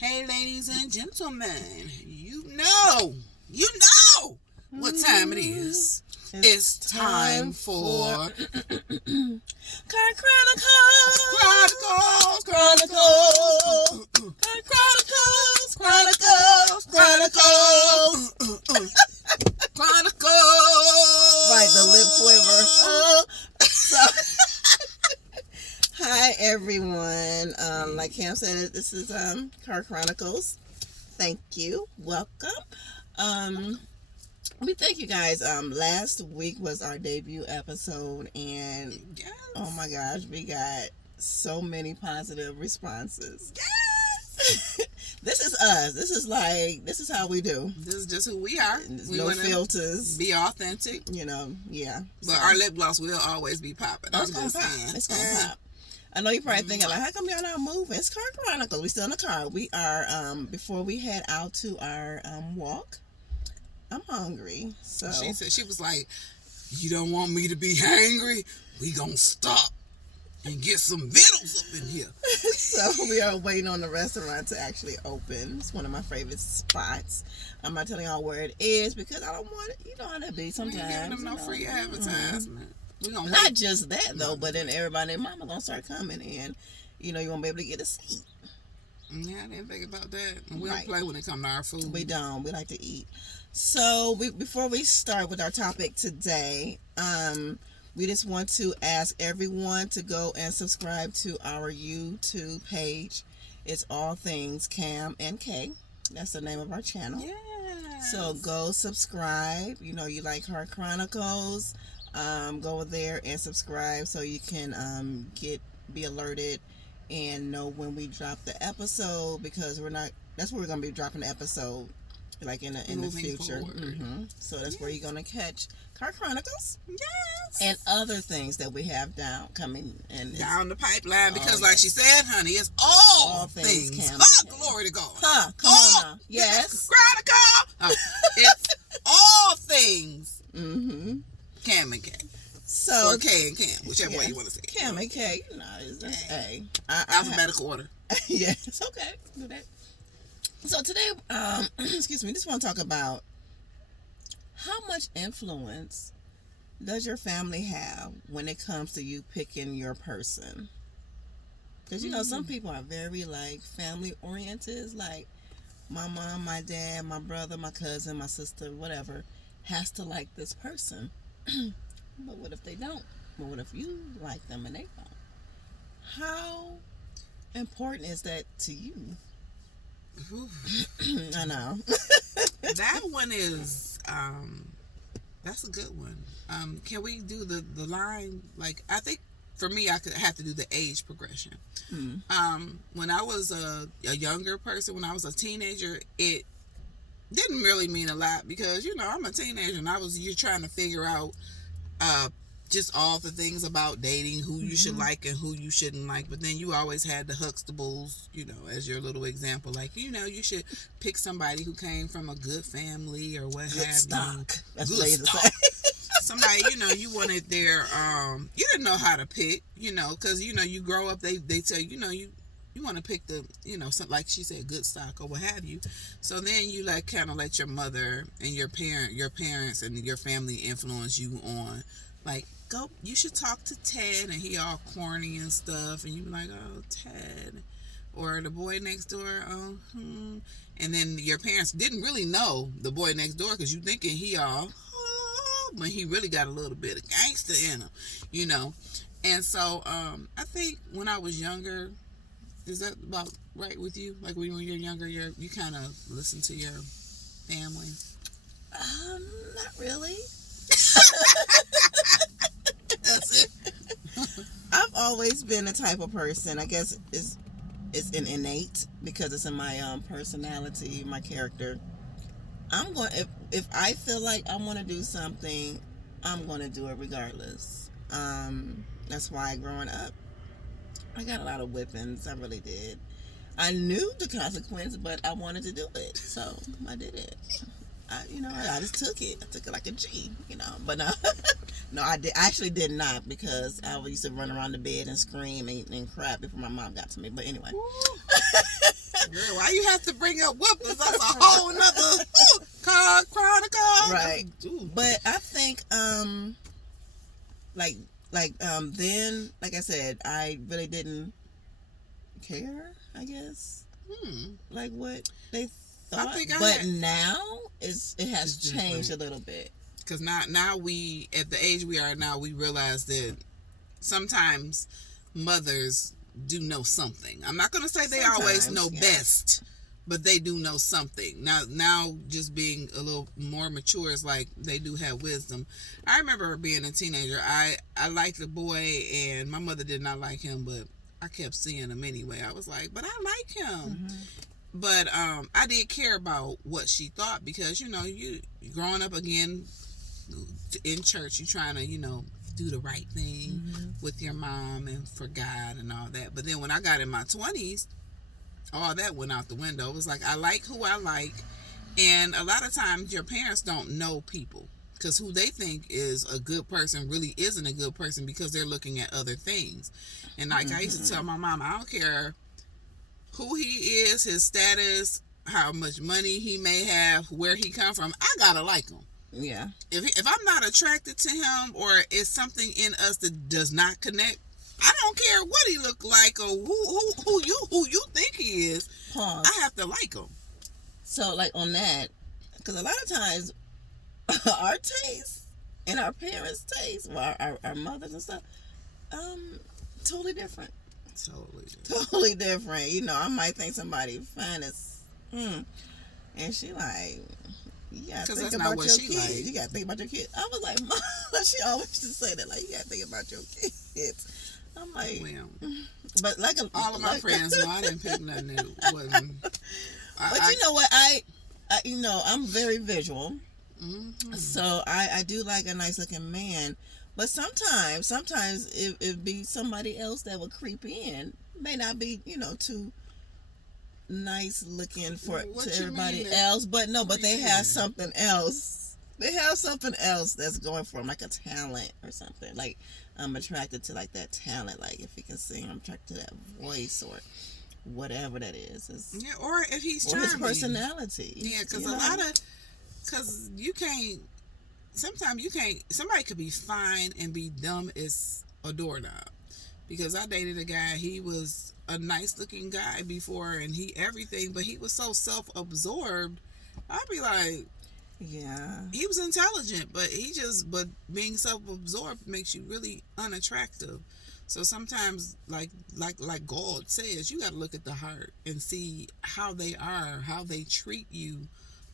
Hey, ladies and gentlemen, you know what time it is. It's time for Car Chronicles. Chronicles, Chronicles, Chronicles, Chronicles, Chronicles, Chronicles. Right, the lip quiver. Hi everyone. Like Cam said, this is Car Chronicles. Thank you. Welcome. We thank you guys. Last week was our debut episode, and Yes. oh my gosh, we got so many positive responses. Yes. This is us. This is how we do. This is just who we are. There's We no wanna filters. be authentic. Yeah. But our lip gloss will always be popping. It's gonna pop. It's gonna pop. I know you're probably thinking, like, how come y'all not moving? It's Car Chronicles. We still in the car. We are, before we head out to our walk, I'm hungry. So She said, she was like, you don't want me to be hangry? We gonna stop and get some vittles up in here. So we are waiting on the restaurant to actually open. It's one of my favorite spots. I'm not telling y'all where it is because I don't want it. You know how that be sometimes. We ain't giving them no free advertisement. We gonna Not just that though, but then everybody and mama gonna start coming in. You know, you won't be able to get a seat. Yeah, I didn't think about that. And we Right. don't play when it comes to our food. We don't. We like to eat. So before we start with our topic today, we just want to ask everyone to go and subscribe to our YouTube page. It's All Things Cam and K. That's the name of our channel. Yes. So go subscribe. You know, you like Car Chronicles. Go there and subscribe so you can be alerted and know when we drop the episode, because that's where we're gonna be dropping the episode, like in the future. So that's where you're gonna catch Car Chronicles. Yes. And other things that we have coming and down the pipeline, because like she said, honey, it's all things. Cam. Glory to God. Come on now. Yes. Chronicle. It's all things. Cam and K. So or K and Cam, whichever way you want to say it. Cam and K. No, it's A. Alphabetical order. Yes. Okay. Do that. So today, excuse me, just want to talk about how much influence does your family have when it comes to you picking your person? Because you know some people are very like family oriented, like my mom, my dad, my brother, my cousin, my sister, whatever, has to like this person. But what if they don't? But what if you like them and they don't? How important is that to you? I know. That one is that's a good one. Can we do the line? Like, I think for me, I could have to do the age progression. When I was a younger person, when I was a teenager, it didn't really mean a lot because, you know, I'm a teenager and you're trying to figure out just all the things about dating, who you should like and who you shouldn't like. But then you always had the Huxtables, you know, as your little example. Like, you know, you should pick somebody who came from a good family or what Good have stock. you. That's Good what they stock. say. Somebody, you know, you wanted their, you didn't know how to pick, you know, because, you know, you grow up, they tell you, you know, you want to pick the, you know, like she said, good stock or what have you. So then you like kind of let your mother and your parents and your family influence you on, like, go, you should talk to Ted, and he all corny and stuff, and you be like, oh, Ted, or the boy next door, and then your parents didn't really know the boy next door because you thinking he all, when he really got a little bit of gangster in him, you know. And so I think when I was younger, is that about right with you? Like when you're younger, you kind of listen to your family? Not really. That's it. I've always been the type of person, I guess it's an innate because it's in my personality, my character. I'm going, if I feel like I want to do something, I'm going to do it regardless. That's why growing up, I got a lot of whippings. I really did. I knew the consequence, but I wanted to do it, so I did it. I just took it. I took it like a G, But no, I actually did not, because I used to run around the bed and scream and crap before my mom got to me. But anyway. Girl, why you have to bring up whoopers? That's a whole nother chronicle. Right. But I think like then, like I said, I really didn't care, I guess. Like what they thought. But now it has changed a little bit. Because now we, at the age we are now, we realize that sometimes mothers do know something. I'm not going to say they always know best, but they do know something. Now just being a little more mature is like they do have wisdom. I remember being a teenager. I liked a boy, and my mother did not like him, but I kept seeing him anyway. I was like, but I like him. But I did care about what she thought, because you growing up again in church, you trying to do the right thing with your mom and for God and all that. But then when I got in my 20s, all that went out the window. It was like, I like who I like, and a lot of times your parents don't know people, because who they think is a good person really isn't a good person, because they're looking at other things. And like I used to tell my mom, I don't care who he is, his status, how much money he may have, where he come from, I gotta like him. Yeah. If I'm not attracted to him, or it's something in us that does not connect, I don't care what he look like or who you think he is. Pause. I have to like him. So like on that, because a lot of times our taste and our parents' taste, well, our mothers and stuff, totally different. Totally different. I might think somebody fine as, and she like, you gotta think about your kids. Like. You gotta think about your kids. I was like, Mom, she always used to say that, like, you gotta think about your kids. I'm like, well, but like all of my friends know I didn't pick nothing that wasn't. But you know what? I I'm very visual, so I do like a nice looking man. But sometimes it be somebody else that would creep in. May not be too nice looking to everybody else, but they have something else. They have something else that's going for them, like a talent or something. Like, I'm attracted to like that talent. Like, if he can sing, I'm attracted to that voice or whatever that is. Or if he's or charming. His personality. Yeah, because because you can't. Sometimes you can't. Somebody could be fine and be dumb as a doorknob. Because I dated a guy, he was a nice looking guy before, and everything, but he was so self-absorbed. I'd be like, yeah, he was intelligent, but being self-absorbed makes you really unattractive. So sometimes, like God says, you got to look at the heart and see how they are, how they treat you.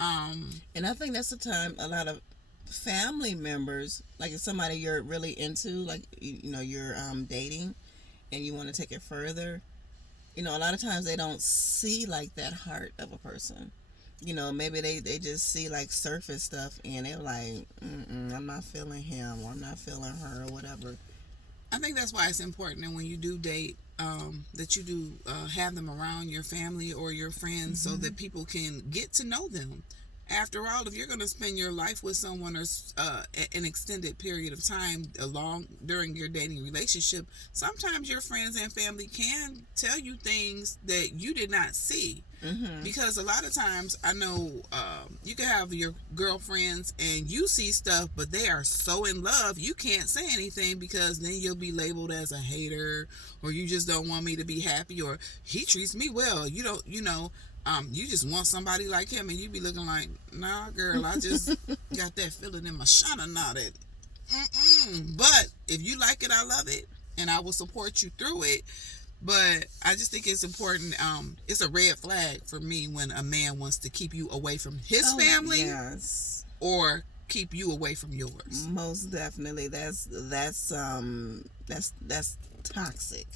And I think that's the time a lot of family members, like if somebody you're really into, like you're dating and you want to take it further, a lot of times they don't see like that heart of a person. Maybe they just see like surface stuff, and they're like, I'm not feeling him, or I'm not feeling her, or whatever. I think that's why it's important that when you do date, that you do have them around your family or your friends, so that people can get to know them. After all, if you're going to spend your life with someone or an extended period of time during your dating relationship, sometimes your friends and family can tell you things that you did not see. Because a lot of times, I know you can have your girlfriends and you see stuff, but they are so in love, you can't say anything, because then you'll be labeled as a hater, or you just don't want me to be happy, or he treats me well. You don't, you just want somebody like him, and you be looking like, nah, girl, I just got that feeling in my shana knotted. But if you like it, I love it, and I will support you through it. But I just think it's important. It's a red flag for me when a man wants to keep you away from his family, yes, or keep you away from yours. Most definitely, that's toxic.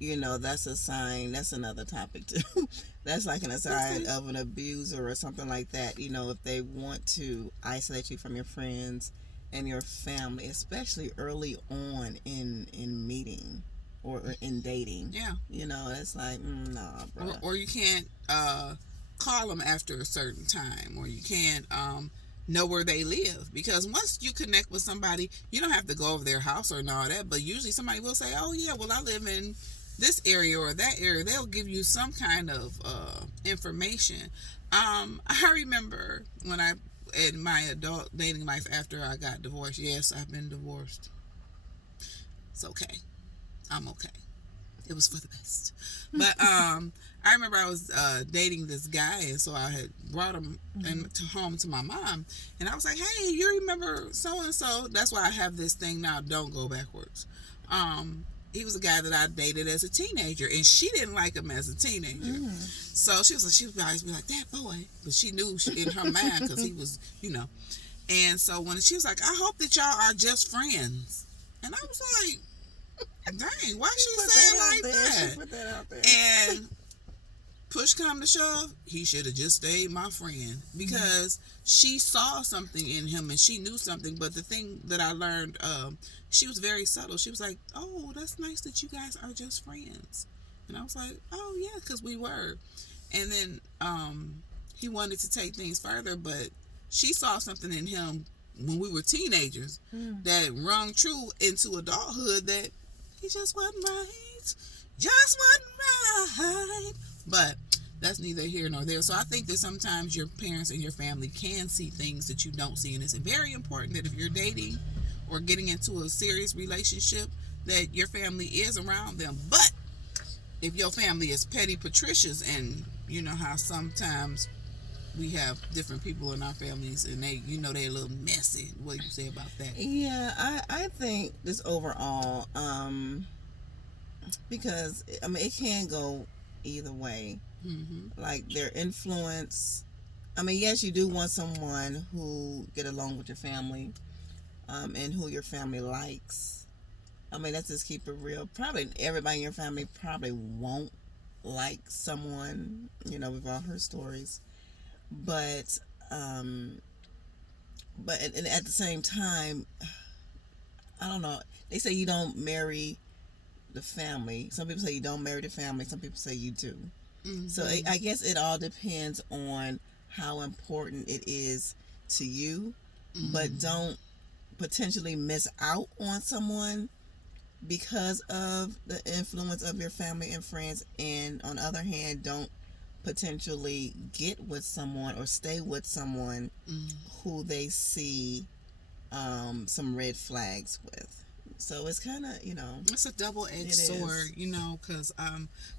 That's a sign. That's another topic too. That's like a sign of an abuser or something like that. If they want to isolate you from your friends and your family, especially early on in meeting or in dating. Yeah. It's like, nah, bro. Or you can't call them after a certain time, or you can't know where they live, because once you connect with somebody, you don't have to go over their house or all that, but usually somebody will say, oh yeah, well, I live in this area or that area. They'll give you some kind of information. I remember when I in my adult dating life after I got divorced. Yes, I've been divorced. It's okay. I'm okay. It was for the best. But I remember I was dating this guy, and so I had brought him home to my mom, and I was like, "Hey, you remember so and so?" That's why I have this thing now. Don't go backwards. He was a guy that I dated as a teenager, and she didn't like him as a teenager. So she would always be like, "That boy," but she knew in her mind because he was, And so when she was like, "I hope that y'all are just friends," and I was like, dang, why she say it like that? She put that out there. And push come to shove, he should have just stayed my friend because she saw something in him and she knew something. But the thing that I learned, she was very subtle. She was like, "Oh, that's nice that you guys are just friends." And I was like, "Oh yeah, because we were." And then he wanted to take things further, but she saw something in him when we were teenagers that rung true into adulthood that he just wasn't right. Just wasn't right. But that's neither here nor there. So I think that sometimes your parents and your family can see things that you don't see. And it's very important that if you're dating or getting into a serious relationship, that your family is around them. But if your family is petty patricias, and you know how sometimes we have different people in our families and they they're a little messy. What do you say about that? Yeah, I think this overall, because it can go either way. Like their influence. Yes, you do want someone who get along with your family, and who your family likes. Let's just keep it real. Probably everybody in your family probably won't like someone. We've all heard stories. But and at the same time, I don't know. They say you don't marry the family. Some people say you don't marry the family. Some people say you do. So I guess it all depends on how important it is to you. But don't potentially miss out on someone because of the influence of your family and friends. And on the other hand, don't potentially get with someone or stay with someone who they see some red flags with. So it's kind of, it's a double-edged sword, because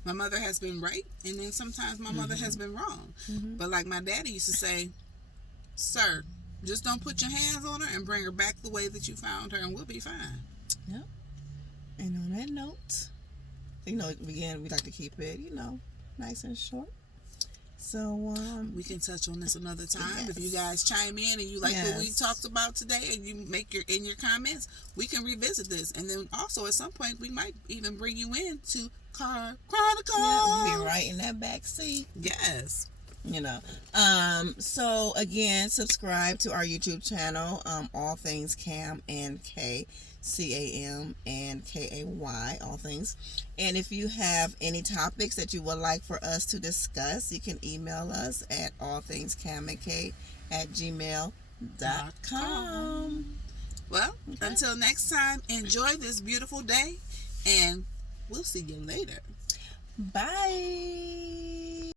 my mother has been right, and then sometimes my mother has been wrong. But like my daddy used to say, "Sir, just don't put your hands on her and bring her back the way that you found her, and we'll be fine." Yep. And on that note, again, we like to keep it, nice and short. So we can touch on this another time. Yes. If you guys chime in and you like what we talked about today, and you make your comments, we can revisit this. And then also at some point we might even bring you in to Chronicles. Yeah, we'll be right in that back seat. Yes. So again, subscribe to our YouTube channel, All Things Cam and K. CAM and KAY, all things. And if you have any topics that you would like for us to discuss, you can email us at allthingscamandk@gmail.com. Well, until next time, enjoy this beautiful day, and we'll see you later. Bye.